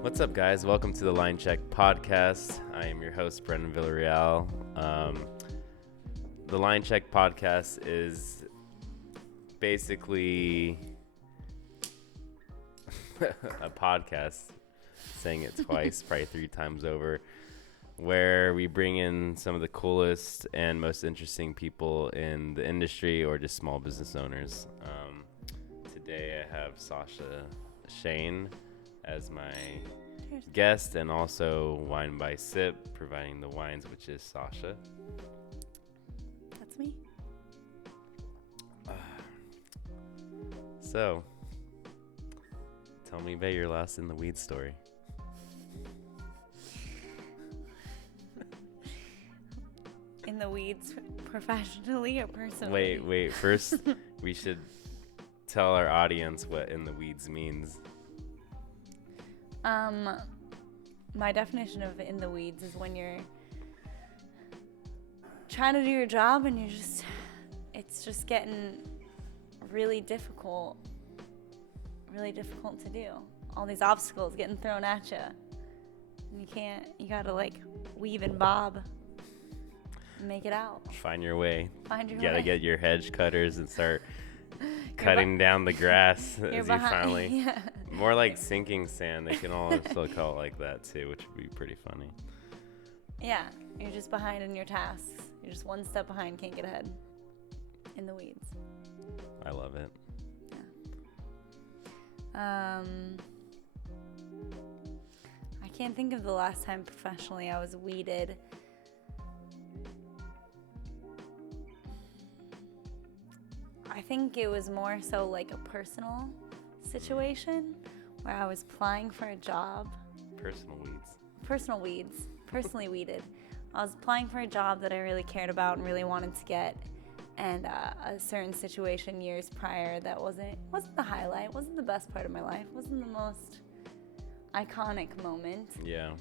What's up, guys? Welcome to the Linecheck podcast. I am your host, Brendan Villarreal. The Linecheck podcast is basically a podcast, saying it twice, probably 3 times over, where we bring in some of the coolest and most interesting people in the industry or just small business owners. Today I have Sasha Shane as my guest, and also Wine by Sip, providing the wines, which is Sasha. That's me. So, tell me about your lost in the weeds story. In the weeds, professionally or personally? Wait. First, we should tell our audience what in the weeds means. My definition of in the weeds is when you're trying to do your job and it's just getting really difficult to do. All these obstacles getting thrown at you. And you gotta weave and bob and make it out. Find your way. You gotta get your hedge cutters and start cutting down the grass as you finally... Yeah. More like sinking sand. They can also call it like that too, which would be pretty funny. Yeah, you're just behind in your tasks. You're just one step behind, can't get ahead. In the weeds. I love it. Yeah. I can't think of the last time professionally I was weeded. I think it was more so like a personal situation where I was applying for a job. Personally weeded. I was applying for a job that I really cared about and really wanted to get, and a certain situation years prior that wasn't the highlight, wasn't the best part of my life, wasn't the most iconic moment. Yeah.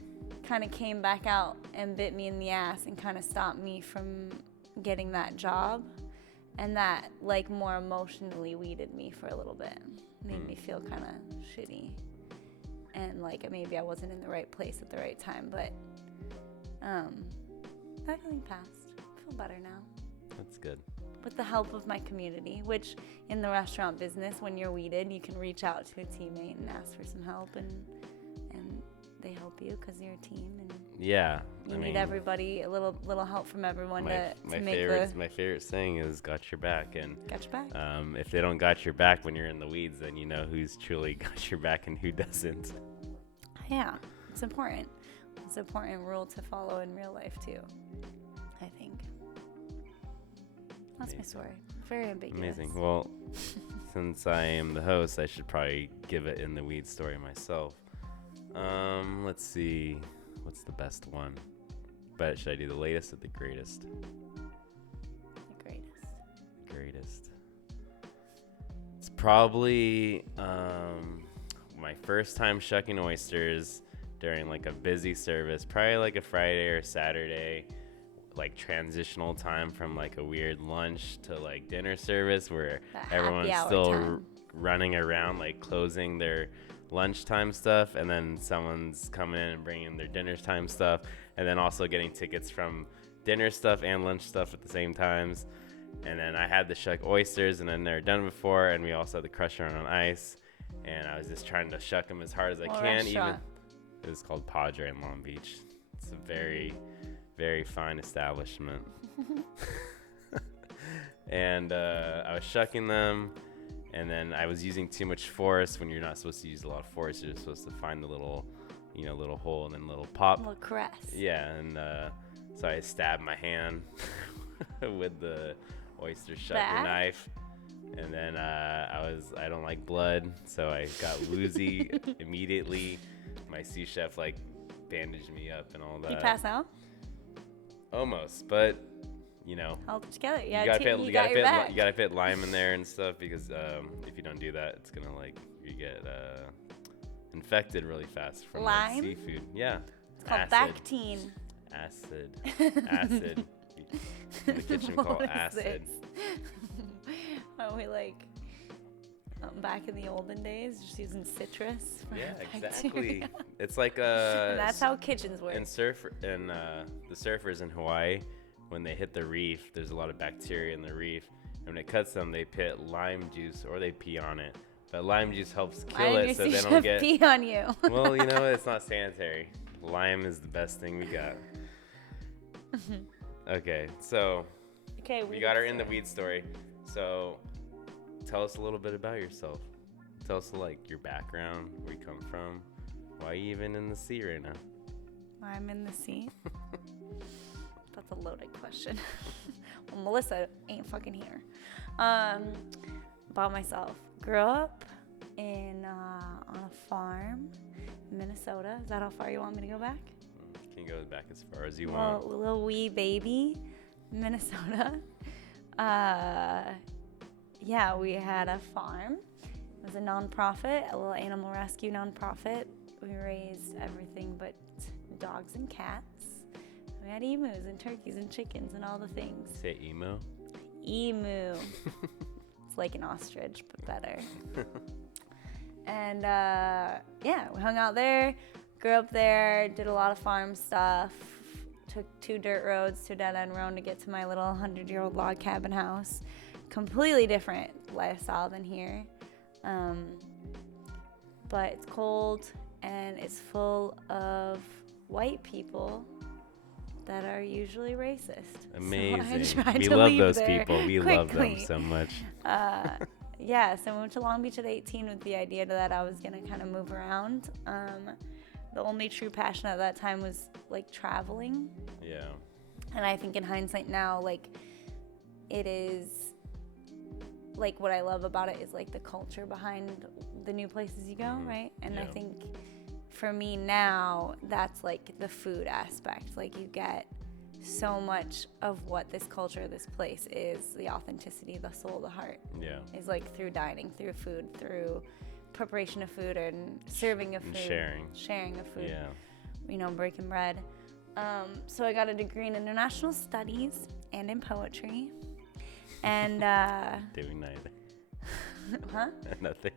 Kind of came back out and bit me in the ass and kind of stopped me from getting that job, and that more emotionally weeded me for a little bit. Made me feel kind of shitty, and maybe I wasn't in the right place at the right time, but that feeling passed. I feel better now. That's good. With the help of my community, which in the restaurant business, when you're weeded, you can reach out to a teammate and ask for some help, and they help you because you're a team, and yeah, you need everybody, a little help from everyone to make my favorite saying is "got your back," and got your back. If they don't got your back when you're in the weeds, then you know who's truly got your back and who doesn't. Yeah, it's important. It's an important rule to follow in real life too, I think. That's my story. Very ambiguous. Amazing. Well, since I am the host, I should probably give it in the weeds story myself. Let's see. What's the best one? But should I do the latest or the greatest? The Greatest. It's probably my first time shucking oysters during a busy service, probably a Friday or Saturday, transitional time from a weird lunch to dinner service where everyone's still running around closing their lunchtime stuff, and then someone's coming in and bringing their dinner time stuff, and then also getting tickets from dinner stuff and lunch stuff at the same times. And then I had to shuck oysters, and I'd never done before, and we also had the crusher on ice, and I was just trying to shuck them as hard as I can. Even it was called Padre in Long Beach. It's a very, very fine establishment. And I was shucking them, and then I was using too much force when you're not supposed to use a lot of force. You're supposed to find the little hole and then little pop. Little caress. Yeah, and so I stabbed my hand with the oyster shucker knife, and then I don't like blood, so I got woozy immediately. My sous chef bandaged me up and all that. You pass out? Almost, but hold it together. You gotta put lime in there and stuff, because if you don't do that, it's gonna you get infected really fast from lime? Seafood. Yeah. It's called Bactine. Acid. In the kitchen we call acid. Are we back in the olden days, just using citrus? Yeah, exactly. It's like And that's how kitchens work. the surfers in Hawaii, when they hit the reef, there's a lot of bacteria in the reef. And when it cuts them, they put lime juice or they pee on it. But lime juice helps kill Why it, did so your they sous don't chef get. pee on you? Well, it's not sanitary. Lime is the best thing we got. Okay, so we got her in the weed story. So tell us a little bit about yourself. Tell us like your background, where you come from, why you even in the sea right now. Why I'm in the sea? That's a loaded question. Well, Melissa ain't fucking here. About myself. Grew up on a farm in Minnesota. Is that how far you want me to go back? You can go back as far as you want. Little wee baby, Minnesota. Yeah, we had a farm. It was a nonprofit, a little animal rescue nonprofit. We raised everything but dogs and cats. We had emus and turkeys and chickens and all the things. Say emo? Emu. It's like an ostrich, but better. And we hung out there, grew up there, did a lot of farm stuff, took 2 dirt roads to a dead-end road to get to my little 100-year-old log cabin house. Completely different lifestyle than here. But it's cold and it's full of white people that are usually racist. Amazing. So we love those people. We love them so much. So I moved to Long Beach at 18 with the idea that I was going to kind of move around. The only true passion at that time was like traveling. Yeah. And I think in hindsight now, like it is like what I love about it is like the culture behind the new places you go, right? And I think for me now, that's like the food aspect. Like you get so much of what this culture, this place is, the authenticity, the soul, the heart. Yeah. Is like through dining, through food, through preparation of food and serving of food. And sharing of food. Yeah. Breaking bread. So I got a degree in international studies and in poetry. And doing neither. Huh? Nothing.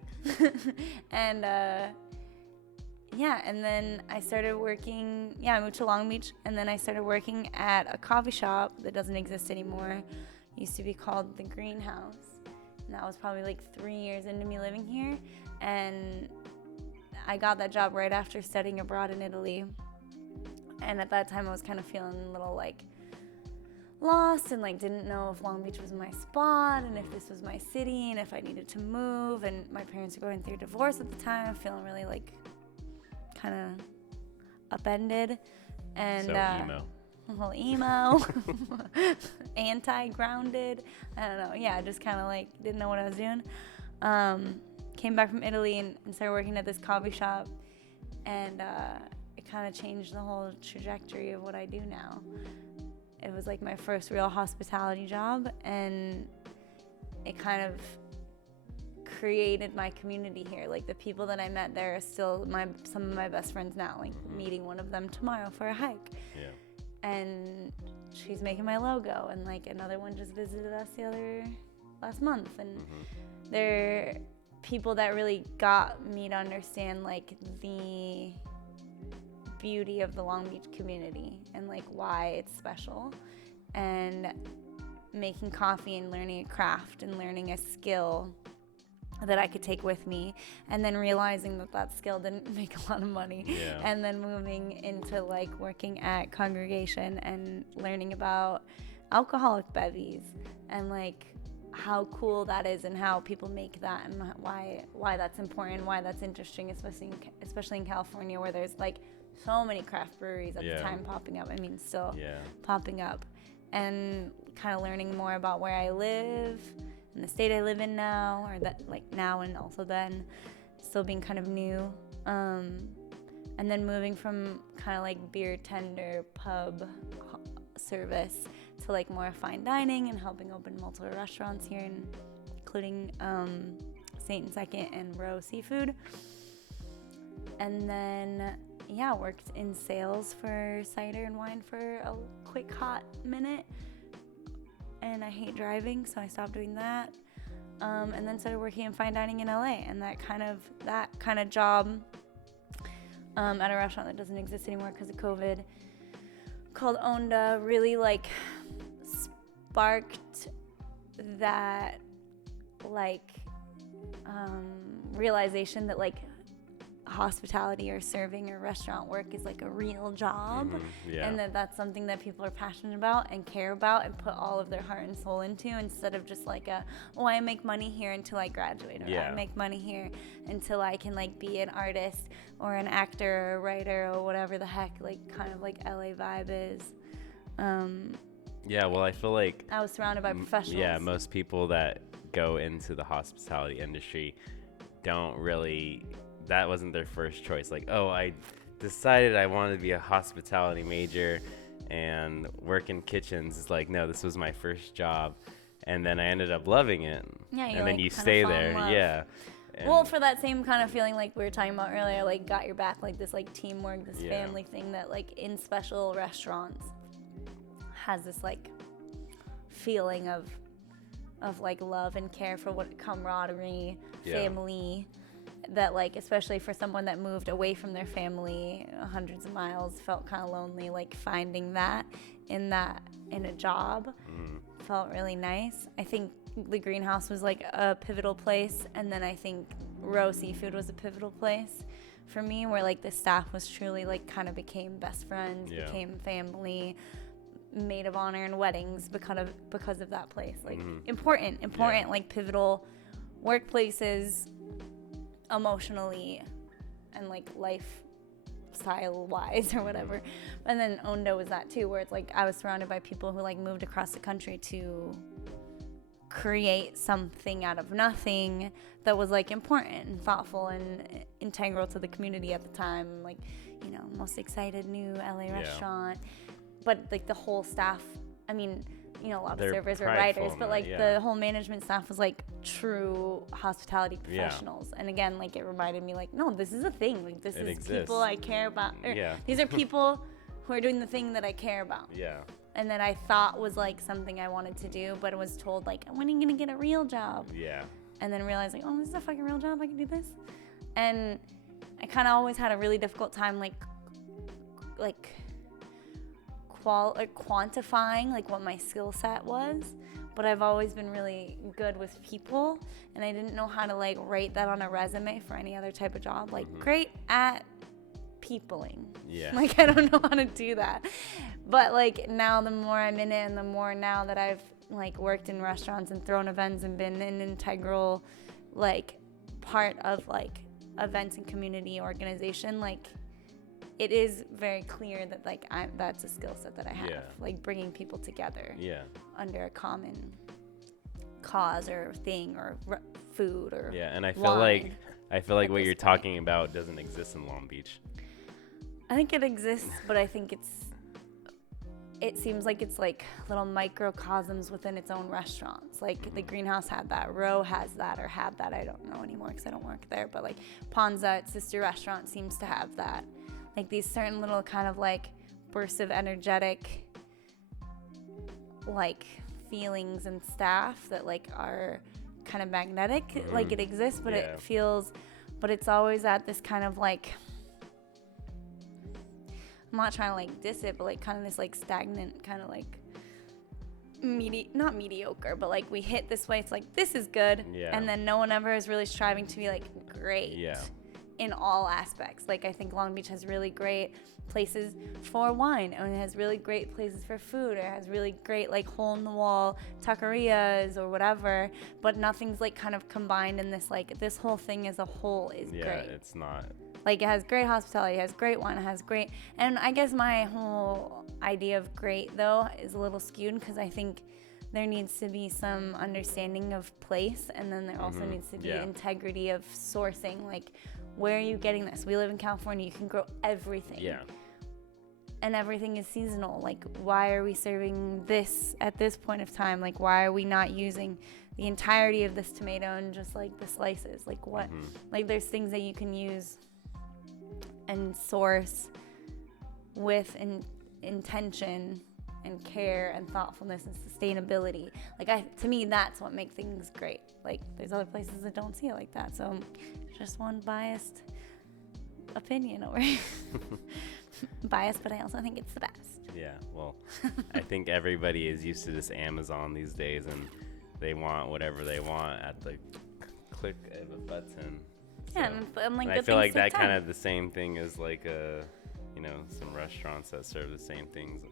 And and then I started working. I moved to Long Beach, and then I started working at a coffee shop that doesn't exist anymore. It used to be called The Greenhouse, and that was probably like 3 years into me living here. And I got that job right after studying abroad in Italy. And at that time, I was kind of feeling a little like lost and like didn't know if Long Beach was my spot and if this was my city and if I needed to move. And my parents were going through a divorce at the time, feeling really like kind of upended and so emo. A little emo, anti-grounded. I don't know. Yeah, just kind of like didn't know what I was doing. Came back from Italy and started working at this coffee shop, and it kind of changed the whole trajectory of what I do now. It was like my first real hospitality job, and it kind of created my community here. Like the people that I met there are still some of my best friends now. Like meeting one of them tomorrow for a hike. Yeah. And she's making my logo, and like another one just visited us last month, and they're people that really got me to understand like the beauty of the Long Beach community and like why it's special, and making coffee and learning a craft and learning a skill that I could take with me, and then realizing that skill didn't make a lot of money, and then moving into like working at Congregation and learning about alcoholic bevies and like how cool that is and how people make that and why that's important, why that's interesting, especially in California where there's like so many craft breweries at the time popping up. I mean, still popping up, and kind of learning more about where I live and the state I live in now, or that like now and also then, still being kind of new, and then moving from kind of like beer tender pub service to like more fine dining and helping open multiple restaurants here, including Saint and Second and Row Seafood. And then worked in sales for cider and wine for a quick hot minute. And I hate driving, so I stopped doing that. And then started working in fine dining in LA. And that kind of job at a restaurant that doesn't exist anymore because of COVID, called Onda, really like sparked that like realization that like hospitality or serving or restaurant work is like a real job, and that's something that people are passionate about and care about and put all of their heart and soul into, instead of just like I make money here until I graduate, or I make money here until I can like be an artist or an actor or a writer or whatever the heck like kind of like LA vibe is. Well, I feel like I was surrounded by professionals. Yeah, most people that go into the hospitality industry don't really, that wasn't their first choice. Like, oh, I decided I wanted to be a hospitality major and work in kitchens. It's like, no, this was my first job. And then I ended up loving it. Yeah, and then you stay there. Yeah. Well, for that same kind of feeling like we were talking about earlier, like got your back, like this like teamwork, this family thing that like in special restaurants has this like feeling of like love and care for what camaraderie, family, that like especially for someone that moved away from their family hundreds of miles, felt kind of lonely, like finding that in a job felt really nice. I think the greenhouse was like a pivotal place, and then I think Row Seafood was a pivotal place for me, where like the staff was truly like kind of became best friends, became family, maid of honor in weddings because of that place. Like important like pivotal workplaces emotionally and like lifestyle wise or whatever. And then Ondo was that too, where it's like I was surrounded by people who like moved across the country to create something out of nothing that was like important and thoughtful and integral to the community at the time. Like, you know, most excited new LA restaurant. But like the whole staff, I mean, you know, a lot of servers were writers, but like the whole management staff was like true hospitality professionals. And again, like it reminded me like, no, this is a thing. Like this is people I care about. These are people who are doing the thing that I care about. And that I thought was like something I wanted to do, but it was told like, when are you gonna get a real job? And then realized like, oh, this is a fucking real job. I can do this. And I kind of always had a really difficult time like quantifying like what my skill set was, but I've always been really good with people, and I didn't know how to like write that on a resume for any other type of job. Like great at peopling. Like I don't know how to do that. But like now the more I'm in it, and the more now that I've like worked in restaurants and thrown events and been an integral like part of like events and community organization, like it is very clear that like that's a skill set that I have, like bringing people together under a common cause or thing or food or and I feel wine. like what you're talking about doesn't exist in Long Beach. I think it exists, but I think it seems like it's like little microcosms within its own restaurants. Like the Greenhouse had that, Row has that, or had that, I don't know anymore because I don't work there, but like Ponza, its sister restaurant, seems to have that. Like these certain little kind of like bursts of energetic like feelings and staff that like are kind of magnetic. Like it exists, but it feels, but it's always at this kind of like, I'm not trying to like diss it, but like kind of this like stagnant kind of like not mediocre, but like we hit this way, it's like this is good, and then no one ever is really striving to be like great in all aspects. Like I think Long Beach has really great places for wine, and it has really great places for food, it has really great like hole in the wall taquerias or whatever, but nothing's like kind of combined in this like this whole thing as a whole is great. It's not like, it has great hospitality, it has great wine, it has great, and I guess my whole idea of great though is a little skewed, because I think there needs to be some understanding of place, and then there also needs to be integrity of sourcing. Like, where are you getting this? We live in California, you can grow everything. And everything is seasonal. Like, why are we serving this at this point of time? Like, why are we not using the entirety of this tomato and just like the slices? Like, what? Like, there's things that you can use and source with intention and care and thoughtfulness and sustainability. Like, to me, that's what makes things great. Like, there's other places that don't see it like that. So just one biased opinion over biased, but I also think it's the best. Yeah, well, I think everybody is used to this Amazon these days, and they want whatever they want at the click of a button. Yeah, and like and I feel like that kind of the same thing as like some restaurants that serve the same things.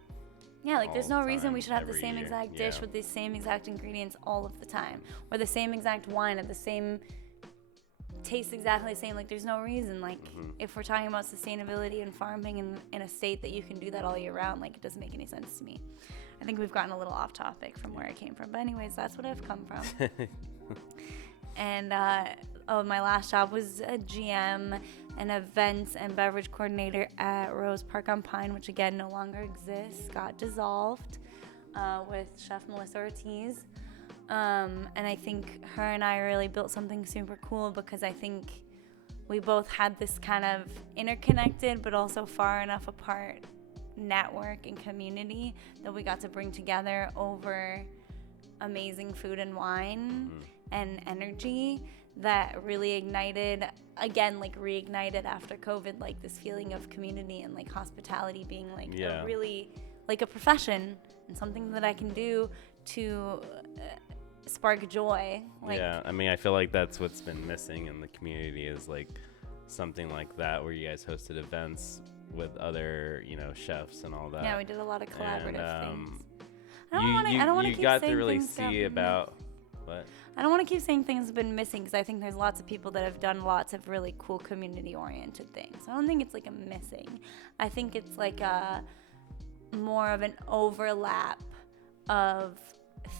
Yeah, like there's no reason we should have the every same year. exact dish with the same exact ingredients all of the time, or the same exact wine at the same tastes exactly the same. Like there's no reason. Like if we're talking about sustainability and farming in a state that you can do that all year round, like it doesn't make any sense to me. I think we've gotten a little off topic from where I came from, but anyways, that's what I've come from. And my last job was a GM, an events and beverage coordinator at Rose Park on Pine, which again no longer exists, got dissolved with Chef Melissa Ortiz. And I think her and I really built something super cool because I think we both had this kind of interconnected but also far enough apart network and community that we got to bring together over amazing food and wine and energy that really ignited, again, like reignited after COVID, like this feeling of community and like hospitality being like a really like a profession and something that I can do to spark joy. Like, yeah, I mean, I feel like that's what's been missing in the community is like something like that where you guys hosted events with other, chefs and all that. Yeah, we did a lot of collaborative things. You got to really see about what? I don't want to keep saying things have been missing because I think there's lots of people that have done lots of really cool community-oriented things. I don't think it's like a missing. I think it's like a more of an overlap of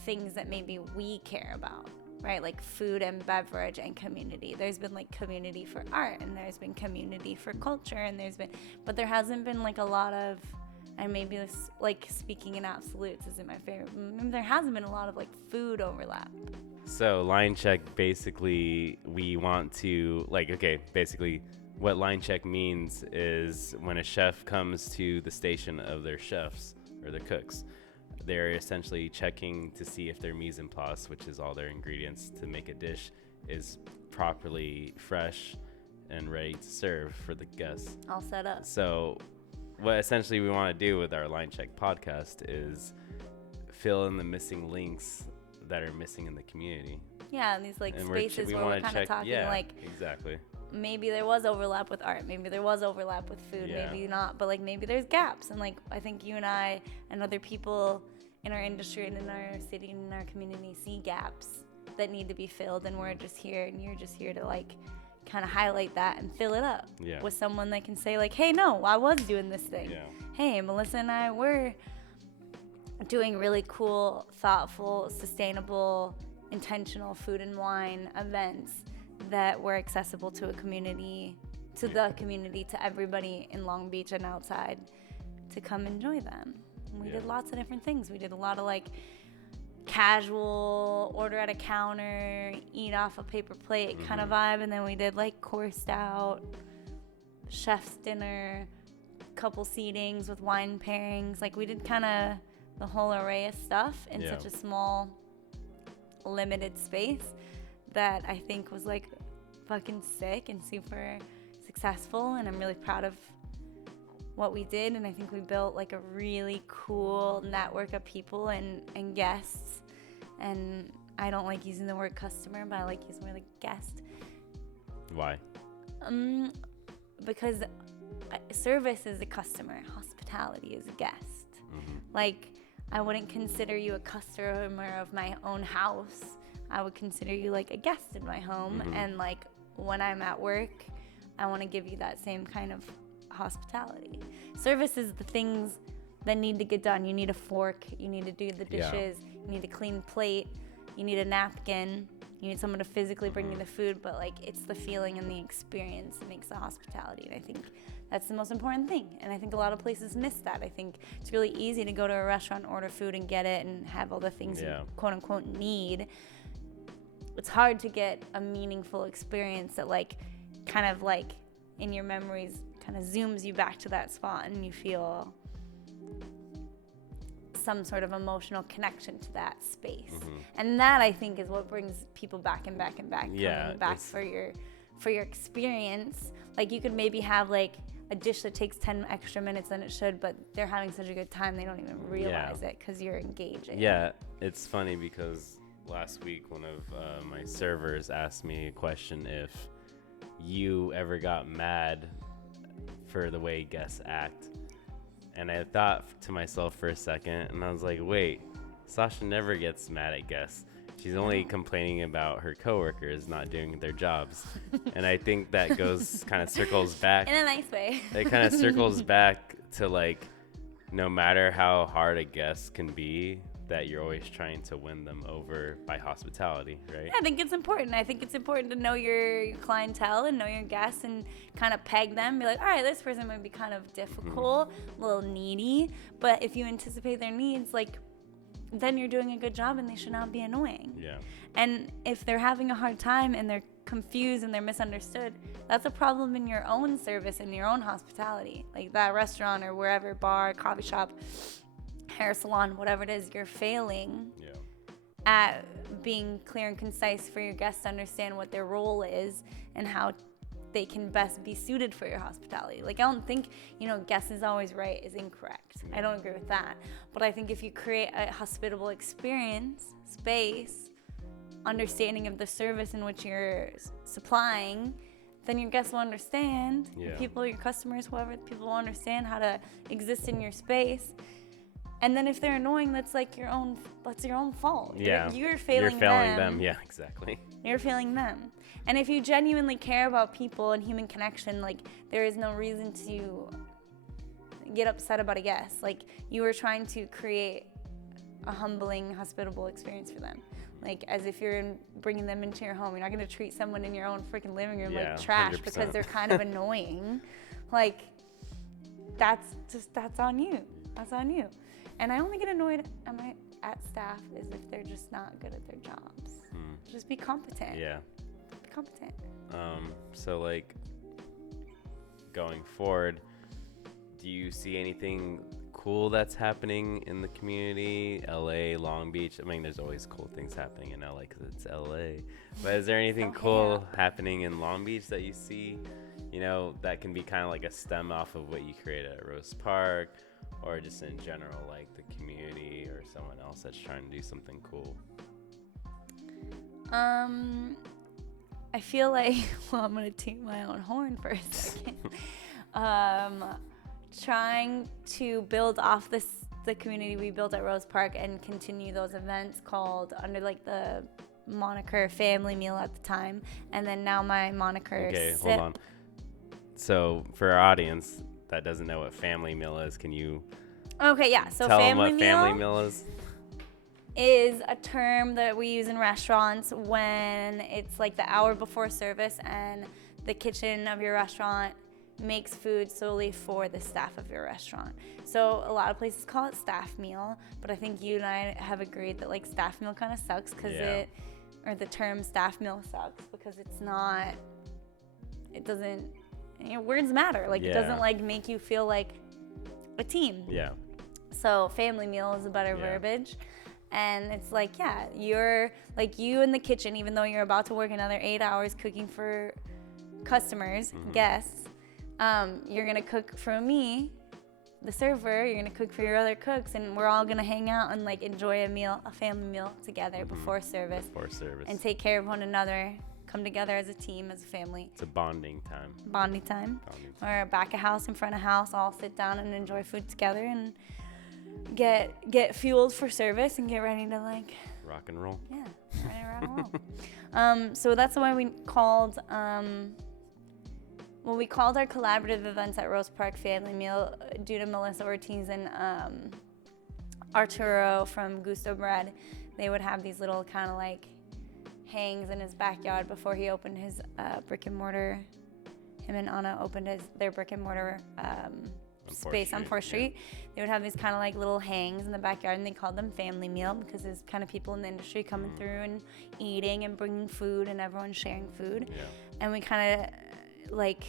things that maybe we care about, right? Like food and beverage and community. There's been like community for art and there's been community for culture and but there hasn't been like a lot of, and maybe this, like speaking in absolutes isn't my favorite, there hasn't been a lot of like food overlap. So Linecheck, basically we want to basically what Linecheck means is when a chef comes to the station of their chefs or their cooks, they're essentially checking to see if their mise en place, which is all their ingredients to make a dish, is properly fresh and ready to serve for the guests. All set up. So what essentially we want to do with our Linecheck podcast is fill in the missing links that are missing in the community. Yeah, and these like spaces where we're kind of talking like exactly. Maybe there was overlap with art, maybe there was overlap with food, maybe not, but like maybe there's gaps. And like I think you and I and other people in our industry and in our city and in our community see gaps that need to be filled, and we're just here and you're just here to like kind of highlight that and fill it up with someone that can say like, hey, no, I was doing this thing. Hey, Melissa and I were doing really cool, thoughtful, sustainable, intentional food and wine events that were accessible to a community, to the community, to everybody in Long Beach and outside to come enjoy them. And we did lots of different things. We did a lot of like casual order at a counter, eat off a paper plate kind of vibe, and then we did like coursed out, chef's dinner, couple seatings with wine pairings. Like we did kind of the whole array of stuff in such a small, limited space that I think was like fucking sick and super successful, and I'm really proud of what we did. And I think we built like a really cool network of people and guests, and I don't like using the word customer, but I like using the word like guest. Why? Because service is a customer, hospitality is a guest. Like I wouldn't consider you a customer of my own house. I would consider you like a guest in my home. And like when I'm at work, I want to give you that same kind of hospitality. Service is the things that need to get done. You need a fork, you need to do the dishes, you need a clean plate, you need a napkin, you need someone to physically bring you the food, but like it's the feeling and the experience that makes the hospitality. And I think that's the most important thing. And I think a lot of places miss that. I think it's really easy to go to a restaurant, order food and get it and have all the things you quote unquote need. It's hard to get a meaningful experience that like kind of like in your memories kind of zooms you back to that spot and you feel some sort of emotional connection to that space. And that I think is what brings people back and back and back, coming back for your experience. Like you could maybe have like a dish that takes 10 extra minutes than it should, but they're having such a good time they don't even realize it because you're engaging. Yeah, it's funny because last week one of my servers asked me a question if you ever got mad for the way guests act. And I thought to myself for a second, and I was like, wait, Sasha never gets mad at guests. She's only complaining about her coworkers not doing their jobs. And I think that goes kind of circles back. In a nice way. It kind of circles back to like, no matter how hard a guest can be, that you're always trying to win them over by hospitality, right? Yeah, I think it's important. I think it's important to know your clientele and know your guests and kind of peg them. Be like, all right, this person might be kind of difficult, a little needy, but if you anticipate their needs, like, then you're doing a good job and they should not be annoying. Yeah. And if they're having a hard time and they're confused and they're misunderstood, that's a problem in your own service and your own hospitality. Like that restaurant or wherever, bar, coffee shop, hair salon, whatever it is, you're failing at being clear and concise for your guests to understand what their role is and how they can best be suited for your hospitality. Like I don't think, guest is always right is incorrect. I don't agree with that. But I think if you create a hospitable experience, space, understanding of the service in which you're supplying, then your guests will understand. Yeah. People, your customers, whoever, people will understand how to exist in your space. And then if they're annoying, that's your own fault. Yeah. You're failing them. Yeah, exactly. You're failing them. And if you genuinely care about people and human connection, like there is no reason to get upset about a guest. Like you were trying to create a humbling, hospitable experience for them. Like as if you're bringing them into your home. You're not going to treat someone in your own freaking living room like trash 100%. because they're kind of annoying. Like that's on you. That's on you. And I only get annoyed at staff is if they're just not good at their jobs. Just be competent. Yeah. Be competent. So like going forward, do you see anything cool that's happening in the community? LA, Long Beach. I mean, there's always cool things happening in LA because it's LA. But is there anything cool happening in Long Beach that you see, that can be kind of like a stem off of what you created at Rose Park? Or just in general, like the community or someone else that's trying to do something cool? I feel like, I'm going to toot my own horn for a second. Trying to build off the community we built at Rose Park and continue those events called under like the moniker Family Meal at the time. And then now my moniker Okay, hold on. So for our audience that doesn't know what family meal is, can you so tell them family what meal family meal is a term that we use in restaurants when it's like the hour before service and the kitchen of your restaurant makes food solely for the staff of your restaurant. So a lot of places call it staff meal, but I think you and I have agreed that like staff meal kind of sucks because the term staff meal sucks because it doesn't, words matter. Like it doesn't like make you feel like a team. Yeah. So family meal is a better verbiage. And it's like, you're like you in the kitchen, even though you're about to work another 8 hours cooking for customers, guests, you're going to cook for me, the server, you're going to cook for your other cooks, and we're all going to hang out and like enjoy a family meal together before service. And take care of one another, come together as a team, as a family. It's a bonding time. Or back of house, in front of house, all sit down and enjoy food together and get fueled for service and get ready to like rock and roll. Yeah, ready to rock and roll. So that's why we called our collaborative events at Rose Park Family Meal due to Melissa Ortiz and Arturo from Gusto Bread. They would have these little kind of like hangs in his backyard before he opened his brick and mortar. Him and Anna opened their brick and mortar space on 4th Street. They would have these kind of like little hangs in the backyard, and they called them family meal because there's kind of people in the industry coming through and eating and bringing food and everyone sharing food. And we kind of like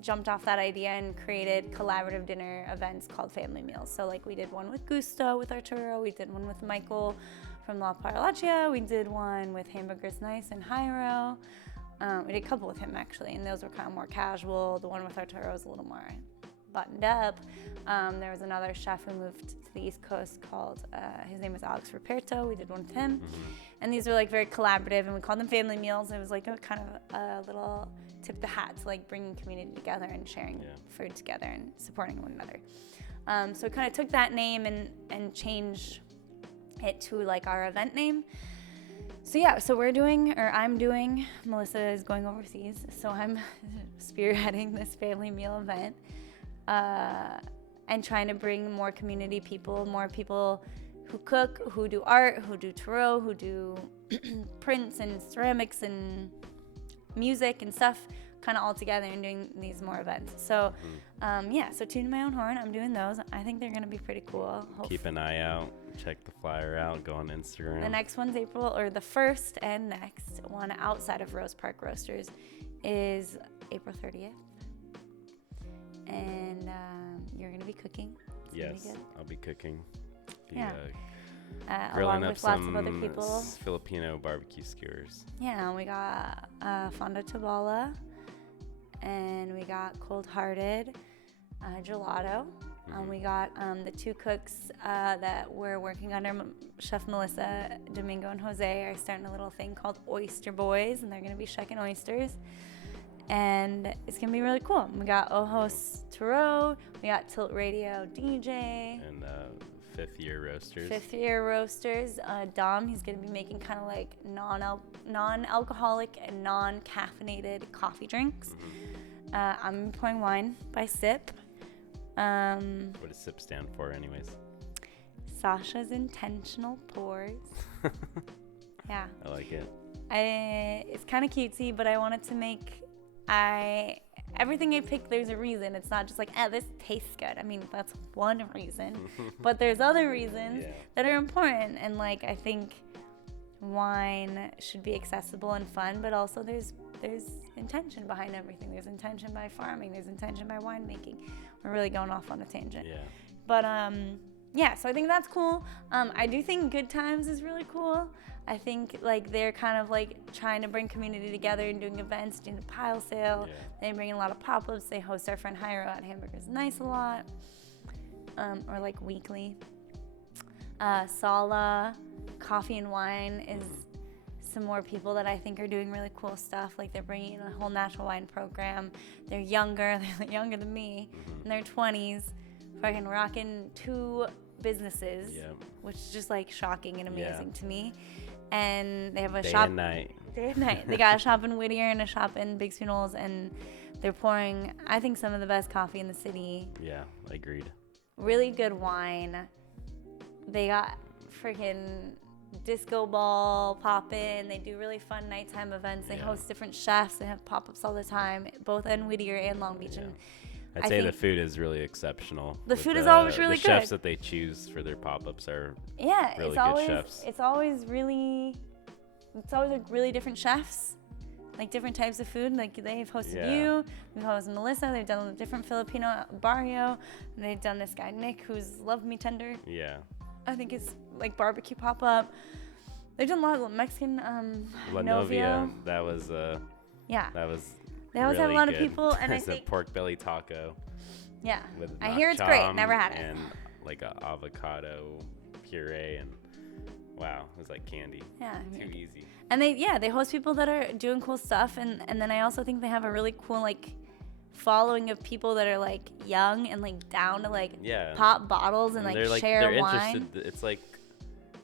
jumped off that idea and created collaborative dinner events called family meals. So like we did one with Gusto with Arturo, we did one with Michael from La Parlaccia, we did one with Hamburgers Nice and Jairo. We did a couple with him actually, and those were kind of more casual. The one with Arturo was a little more buttoned up. There was another chef who moved to the East Coast called, his name was Alex Ruperto. We did one with him. And these were like very collaborative, and we called them family meals. It was like a kind of a little tip of the hat to like bringing community together and sharing food together and supporting one another. So we kind of took that name and changed it to like our event name. So yeah, so I'm doing, Melissa is going overseas, so I'm spearheading this family meal event, and trying to bring more community people, more people who cook, who do art, who do tarot, who do prints and ceramics and music and stuff, kind of all together and doing these more events. So so tune my own horn, I'm doing those. I think they're going to be pretty cool. Keep an eye out. Check the flyer out. Go on Instagram. The next one's the first and next one outside of Rose Park Roasters is April 30th. And you're going to be cooking. It's yes, I'll be cooking. Along Grilling with up lots some of other people. Filipino barbecue skewers. Yeah, we got Fonda Tabala, and we got Cold Hearted Gelato. We got the two cooks that we're working under, Chef Melissa, Domingo, and Jose, are starting a little thing called Oyster Boys, and they're going to be shucking oysters. And it's going to be really cool. We got Ojos Tarot, we got Tilt Radio DJ. And fifth year roasters. Dom, he's going to be making kind of like non-alcoholic and non-caffeinated coffee drinks. I'm pouring wine by sip. What does SIP stand for anyways? Sasha's Intentional Pours. Yeah. I like it. It's kind of cutesy, but I wanted to make, everything I pick, there's a reason. It's not just like, this tastes good. I mean, that's one reason, but there's other reasons that are important. And like, I think wine should be accessible and fun, but also there's intention behind everything. There's intention by farming. There's intention by winemaking. We're really going off on a tangent. Yeah. But so I think that's cool. I do think Good Times is really cool. I think like they're kind of like trying to bring community together and doing events, doing a pile sale. Yeah. They bring a lot of pop-ups. They host our friend Hyro at Hamburgers Nice a lot, or like weekly. Sala Coffee and Wine is some more people that I think are doing really cool stuff. Like they're bringing in a whole natural wine program. They're younger than me, in their 20s, fucking rocking 2 businesses, which is just like shocking and amazing to me. And they have a shop. Day and night. They got a shop in Whittier and a shop in Big Spoon Knolls, and they're pouring, I think, some of the best coffee in the city. Yeah, agreed. Really good wine. They got freaking disco ball pop-in. They do really fun nighttime events. They host different chefs. They have pop-ups all the time, both in Whittier and Long Beach. And I'd say the food is really exceptional. The food is always really good. The chefs that they choose for their pop-ups are really good chefs. It's always like really different chefs, like different types of food. Like they've hosted you, we've hosted Melissa. They've done a different Filipino barrio. They've done this guy Nick, who's Love Me Tender. Yeah. I think it's like barbecue pop-up. They've done a lot of Mexican La Novia. That was They always have a lot of people, and I think it's a pork belly taco. Yeah, I hear it's great. Never had it. And like a avocado puree, and wow, it was like candy. Yeah, too easy. And they host people that are doing cool stuff, and then I also think they have a really cool like following of people that are like young and like down to like pop bottles and like share wine. Interested.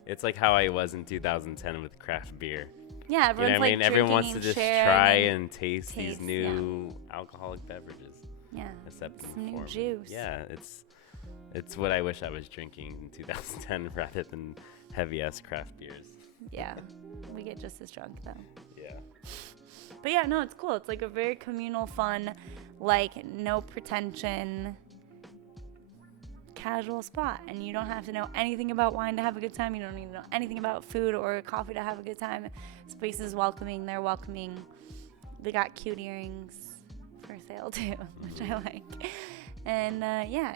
It's like how I was in 2010 with craft beer. Yeah, everyone's you know what I mean? Everyone wants to just try and taste these new alcoholic beverages. Yeah. Except some new juice. Yeah, it's what I wish I was drinking in 2010 rather than heavy ass craft beers. Yeah, we get just as drunk though. Yeah. But yeah, no, it's cool. It's like a very communal, fun, like no pretension, casual spot, and you don't have to know anything about wine to have a good time. You don't need to know anything about food or coffee to have a good time. Space is welcoming. They're welcoming. They got cute earrings for sale too, which I like. And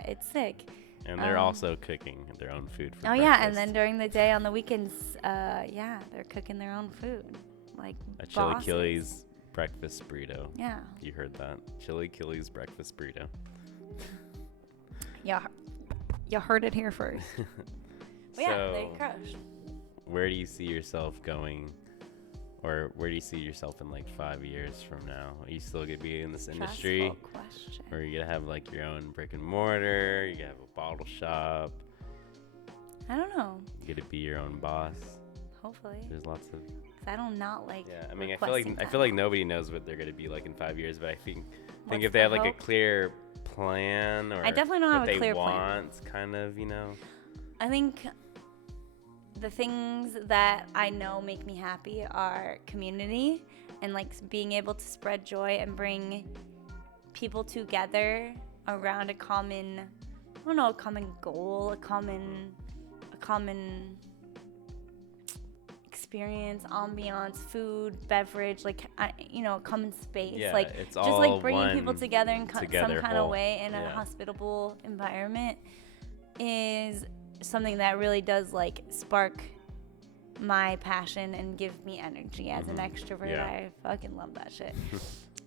it's sick. And they're also cooking their own food for breakfast. Yeah, and then during the day on the weekends, they're cooking their own food. Like a chili Achilles breakfast burrito. Yeah. You heard that. Chili Killy's breakfast burrito. Yeah. You heard it here first. But yeah, they crushed. Where do you see yourself going, or where do you see yourself in like 5 years from now? Are you still gonna be in this industry? Question. Or are you gonna have like your own brick and mortar? You gonna have a bottle shop? I don't know. You gonna be your own boss? Hopefully. There's lots of. I don't not like. Yeah, I mean, I feel like nobody knows what they're gonna be like in 5 years, but I think What's if they have like a clear plan, or I definitely don't have a clear plan. What they want, kind of, you know. I think the things that I know make me happy are community and like being able to spread joy and bring people together around a common, I don't know, a common goal, a common experience, ambiance, food, beverage, like, a common space. Yeah, like it's just all like bringing people together in some kind whole. of way in a hospitable environment is something that really does like spark my passion and give me energy as an extrovert. Yeah. I fucking love that shit.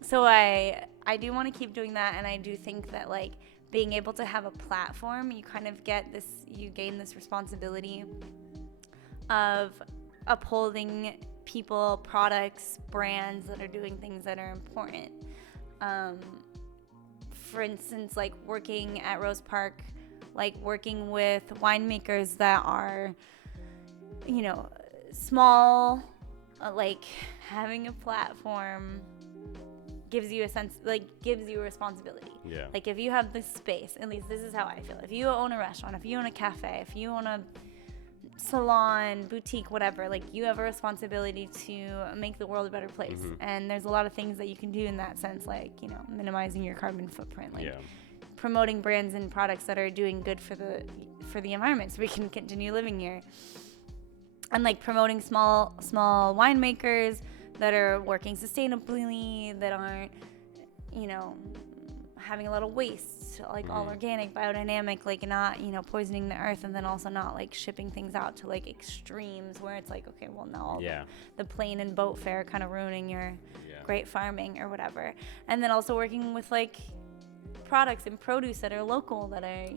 So I do want to keep doing that, and I do think that like being able to have a platform, you kind of gain this responsibility of upholding people, products, brands that are doing things that are important. For instance, like working at Rose Park, like working with winemakers that are, small, like having a platform gives you a responsibility. Yeah. Like if you have this space, at least this is how I feel. If you own a restaurant, if you own a cafe, if you own a salon, boutique, whatever, like you have a responsibility to make the world a better place. And there's a lot of things that you can do in that sense, like, minimizing your carbon footprint, like promoting brands and products that are doing good for the environment so we can continue living here. And like promoting small winemakers that are working sustainably, that aren't, having a lot of waste, like all organic, biodynamic, like not, poisoning the earth, and then also not like shipping things out to like extremes where it's like, okay, well now all the plane and boat fare kind of ruining your great farming or whatever. And then also working with like products and produce that are local, that are,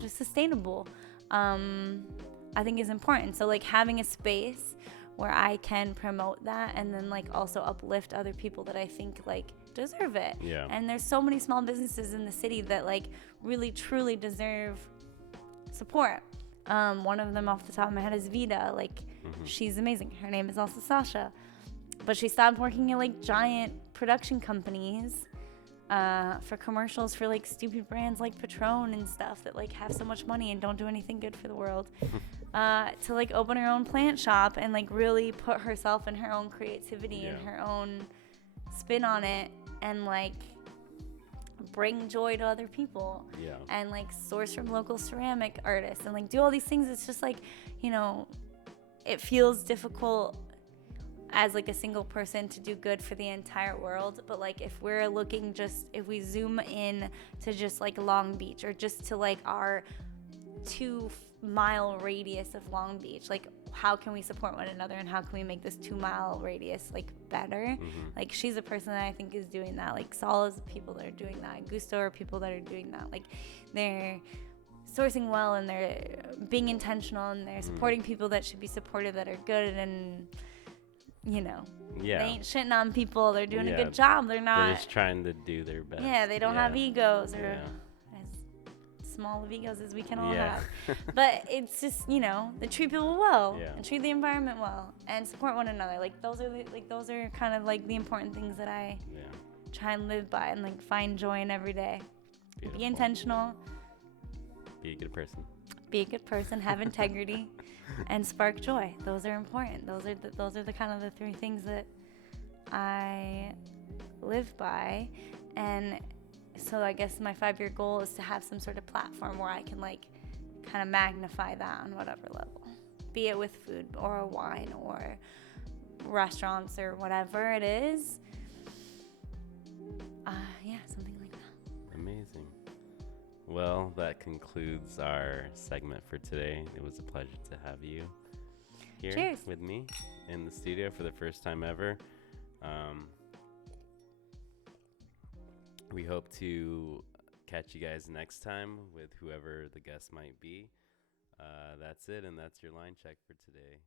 just sustainable, I think is important. So like having a space where I can promote that and then like also uplift other people that I think like deserve it. Yeah. And there's so many small businesses in the city that like really truly deserve support. One of them off the top of my head is Vida. Like she's amazing. Her name is also Sasha. But she stopped working at like giant production companies for commercials for like stupid brands like Patron and stuff that like have so much money and don't do anything good for the world, to like open her own plant shop and like really put herself and her own creativity and her own spin on it and like bring joy to other people and like source from local ceramic artists and like do all these things. It's just like, it feels difficult as like a single person to do good for the entire world, but like if we zoom in to just like Long Beach or just to like our 2-mile radius of Long Beach, like how can we support one another and how can we make this 2-mile radius like better? Like she's a person that I think is doing that. Like Sol is people that are doing that. Gusto are people that are doing that. Like they're sourcing well and they're being intentional and they're supporting people that should be supported, that are good, and they ain't shitting on people. They're doing a good job. They're just trying to do their best. Yeah, they don't have egos, or as small of egos as we can all have. But it's just, they treat people well and treat the environment well and support one another. Like those are kind of like the important things that I try and live by and like find joy in every day. Beautiful. Be intentional. Be a good person. Have integrity, and spark joy. Those are important. Those are the kind of the 3 things that I live by. And so I guess my 5-year goal is to have some sort of platform where I can like kind of magnify that on whatever level, be it with food or wine or restaurants or whatever it is. Something like that. Amazing. Well, that concludes our segment for today. It was a pleasure to have you here with me in the studio for the first time ever. We hope to catch you guys next time with whoever the guest might be. That's it, and that's your line check for today.